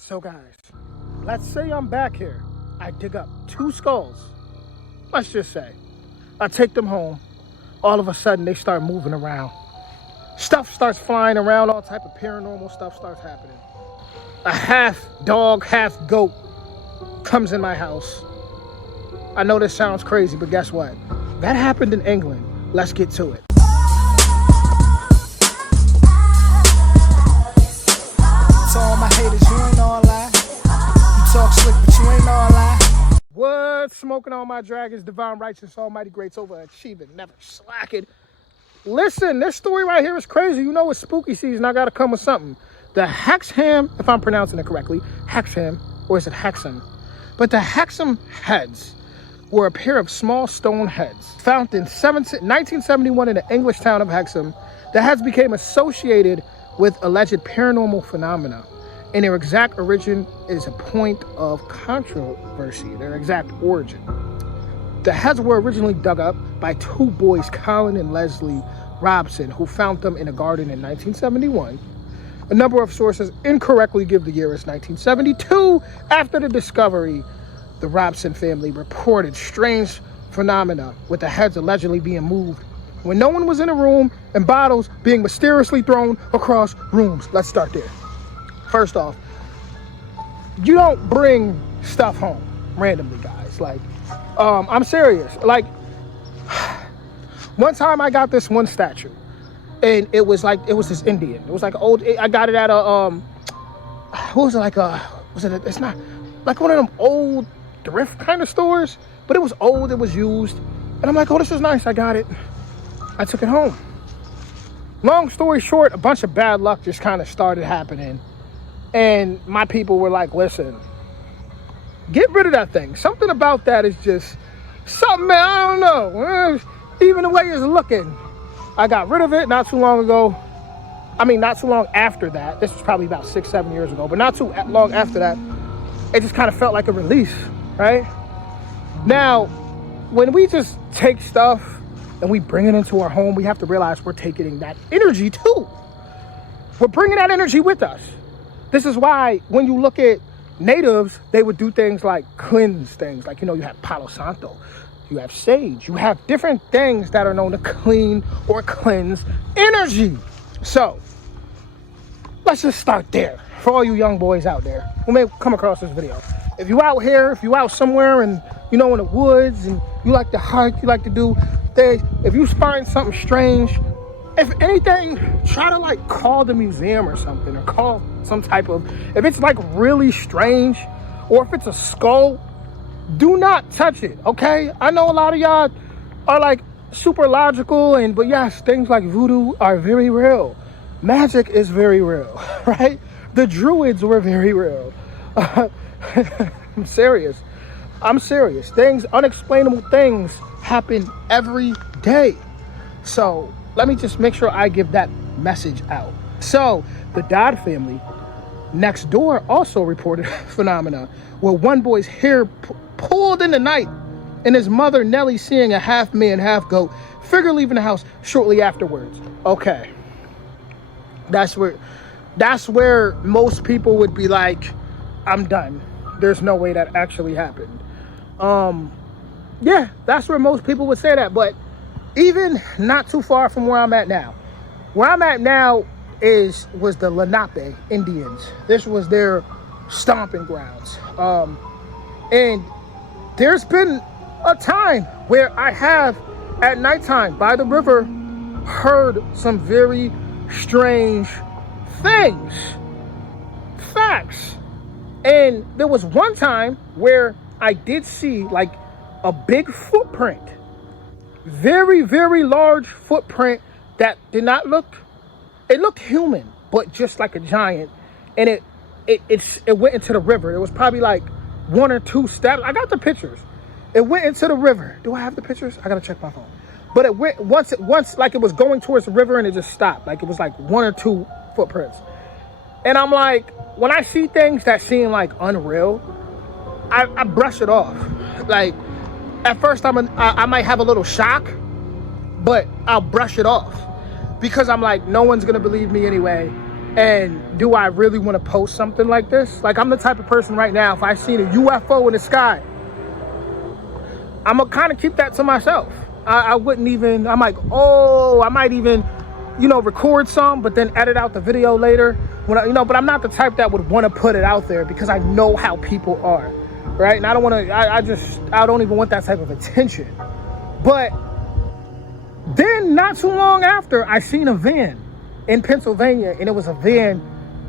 So guys, let's say I'm back here. I dig up 2 skulls. Let's just say. I take them home. All of a sudden they start moving around. Stuff starts flying around, all type of paranormal stuff starts happening. A half dog, half goat comes in my house. I know this sounds crazy, but guess what? That happened in England. Let's get to it. To all my haters, you ain't all lie. You talk slick, but you ain't all lie. What? Smoking on my dragons, divine righteous, almighty greats, overachieving, never slacking. Listen, this story right here is crazy. You know it's spooky season. I gotta come with something. The Hexham, if I'm pronouncing it correctly, Hexham, or is it Hexham? But the Hexham Heads were a pair of small stone heads found in 1971 in the English town of Hexham. The heads became associated with alleged paranormal phenomena, and their exact origin is a point of controversy, their exact origin. The heads were originally dug up by 2 boys, Colin and Leslie Robson, who found them in a garden in 1971. A number of sources incorrectly give the year as 1972. After the discovery, the Robson family reported strange phenomena with the heads allegedly being moved when no one was in a room and bottles being mysteriously thrown across rooms. Let's start there. First off, you don't bring stuff home randomly, guys. Like, I'm serious. Like, one time I got this one statue, and it was this Indian. It was like old. I got it at a what was it, like a? Was it? It's not like one of them old thrift kind of stores, but it was old. It was used, and I'm like, oh, this is nice. I got it. I took it home. Long story short, a bunch of bad luck just kind of started happening. And my people were like, listen, get rid of that thing. Something about that is just something, man, I don't know. Even the way it's looking. I got rid of it not too long ago. I mean, not too long after that. This was probably about 6-7 years ago, but not too long after that. It just kind of felt like a release, right? Now, when we just take stuff and we bring it into our home, we have to realize we're taking that energy too. We're bringing that energy with us. This is why when you look at natives, they would do things like cleanse things. Like, you have Palo Santo, you have sage, you have different things that are known to clean or cleanse energy. So let's just start there. For all you young boys out there who may come across this video, if you out here, if you out somewhere and in the woods and you like to hike, you like to do things, if you find something strange, if anything, try to like call the museum or something, or call some type of, if it's like really strange, or if it's a skull, do not touch it, okay? I know a lot of y'all are like super logical, but yes, things like voodoo are very real. Magic is very real, right? The Druids were very real. I'm serious. Things, unexplainable things happen every day. So let me just make sure I give that message out. So the Dodd family next door also reported phenomena where one boy's hair pulled in the night and his mother Nellie seeing a half man, half goat figure leaving the house shortly afterwards. Okay. That's where most people would be like, I'm done. There's no way that actually happened. Yeah, that's where most people would say that. But even not too far from where I'm at now. Where I'm at now was the Lenape Indians. This was their stomping grounds. And there's been a time where I have, at nighttime by the river, heard some very strange things. Facts. And there was one time where I did see like a big footprint. Very, very large footprint that did not look, it looked human, but just like a giant. And it went into the river. It was probably like 1 or 2 steps. I got the pictures. It went into the river. Do I have the pictures? I gotta check my phone. But it went once like it was going towards the river and it just stopped. Like it was like 1 or 2 footprints. And I'm like, when I see things that seem like unreal, I brush it off. Like at first I might have a little shock, but I'll brush it off because I'm like, no one's gonna believe me anyway. And do I really want to post something like this? Like, I'm the type of person right now, if I seen a UFO in the sky, I'm going to kind of keep that to myself. I wouldn't even, I'm like, oh, I might even, record some, but then edit out the video later. But I'm not the type that would want to put it out there because I know how people are, right? And I don't want to, I don't even want that type of attention. But then not too long after, I seen a van in Pennsylvania, and it was a van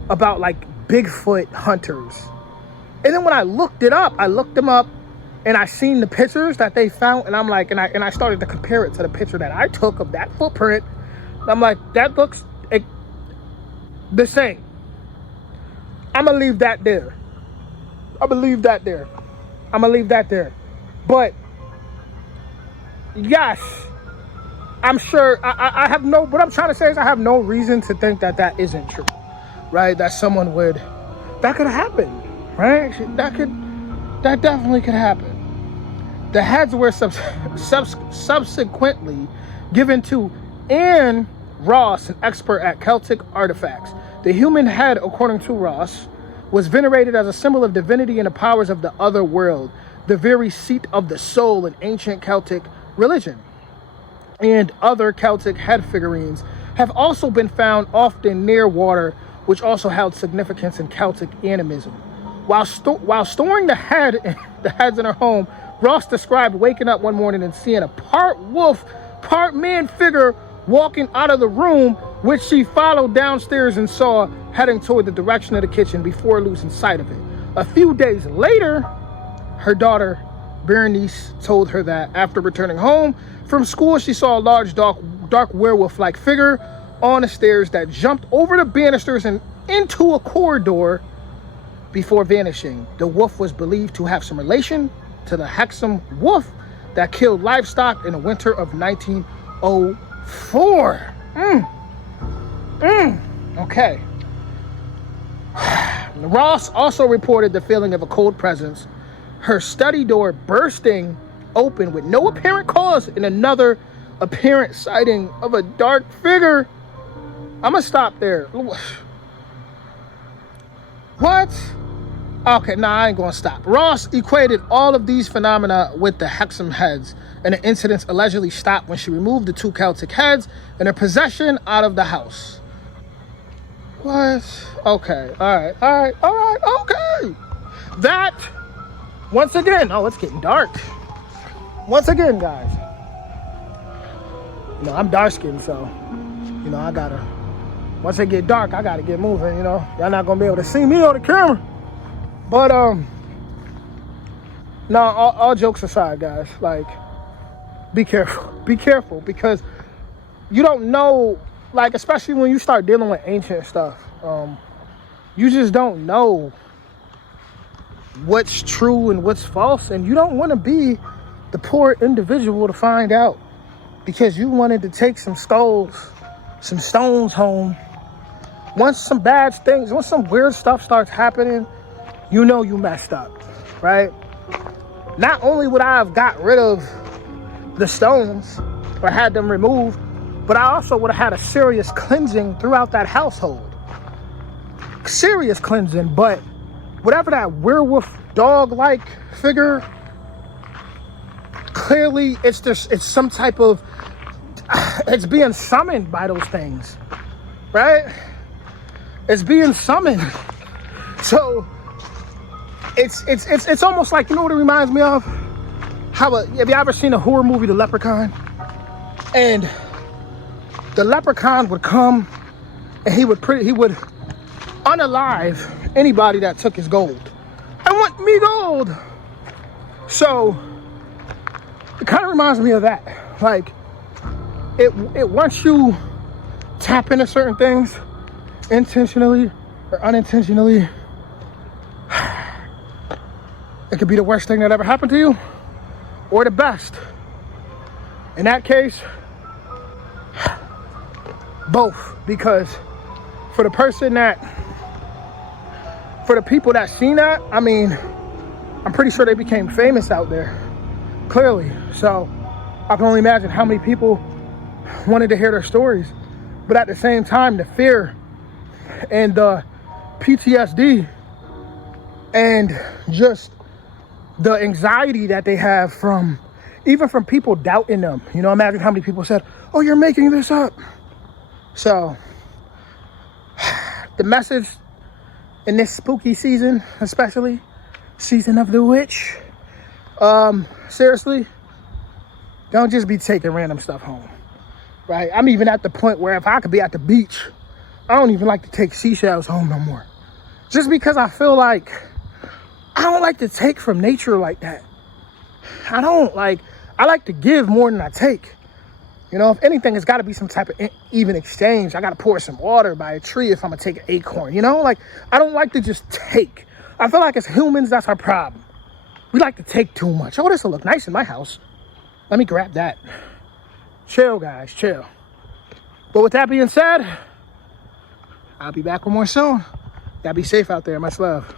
about like Bigfoot hunters. And then when I looked them up, and I seen the pictures that they found, and I'm like, and I started to compare it to the picture that I took of that footprint. And I'm like, that looks the same. I'm gonna leave that there. But yes, I'm sure I have no, what I'm trying to say is I have no reason to think that that isn't true, right? That someone that could happen, right? That definitely could happen. The heads were subsequently given to Anne Ross, an expert at Celtic artifacts. The human head, according to Ross, was venerated as a symbol of divinity and the powers of the other world, the very seat of the soul in ancient Celtic religion. And other Celtic head figurines have also been found often near water, which also held significance in Celtic animism. While storing the heads in her home, Ross described waking up one morning and seeing a part wolf, part man figure walking out of the room, which she followed downstairs and saw heading toward the direction of the kitchen before losing sight of it. A few days later, her daughter, Berenice, told her that after returning home from school, she saw a large dark werewolf-like figure on the stairs that jumped over the banisters and into a corridor before vanishing. The wolf was believed to have some relation to the Hexham wolf that killed livestock in the winter of 1904. Okay. Ross also reported the feeling of a cold presence, her study door bursting open with no apparent cause, and another apparent sighting of a dark figure. I'm gonna stop there. What? Okay, I ain't gonna stop. Ross equated all of these phenomena with the Hexham Heads, and the incidents allegedly stopped when she removed the 2 Celtic heads and her possession out of the house. What? Okay, all right, okay. That, once again, it's getting dark. Once again, guys, I'm dark-skinned, so, I gotta, once it get dark, I gotta get moving, Y'all not gonna be able to see me on the camera. But, no, all jokes aside, guys, like, be careful, because you don't know, like, especially when you start dealing with ancient stuff, you just don't know what's true and what's false, and you don't want to be the poor individual to find out, because you wanted to take some stones home. Once some weird stuff starts happening, you messed up, right? Not only would I have got rid of the stones or had them removed, but I also would have had a serious cleansing throughout that household. Serious cleansing, but whatever that werewolf dog-like figure, clearly it's some type of, it's being summoned by those things, right? It's being summoned. So it's almost like, what it reminds me of? Have you ever seen a horror movie, The Leprechaun? And the leprechaun would come and he would unalive anybody that took his gold. I want me gold. So it kind of reminds me of that. Like, it once you tap into certain things intentionally or unintentionally, it could be the worst thing that ever happened to you or the best. In that case, both, because for the people that seen that, I'm pretty sure they became famous out there, clearly. So I can only imagine how many people wanted to hear their stories. But at the same time, the fear and the PTSD and just the anxiety that they have from, even from people doubting them. You know, imagine how many people said, oh, you're making this up. So the message in this spooky season, especially season of the witch, seriously, don't just be taking random stuff home, right? I'm even at the point where if I could be at the beach, I don't even like to take seashells home no more. Just because I feel like I don't like to take from nature like that. I like to give more than I take. You know, if anything, it's got to be some type of even exchange. I got to pour some water by a tree if I'm going to take an acorn, you know? Like, I don't like to just take. I feel like as humans, that's our problem. We like to take too much. Oh, this will look nice in my house. Let me grab that. Chill, guys, chill. But with that being said, I'll be back with more soon. Y'all be safe out there. Much love.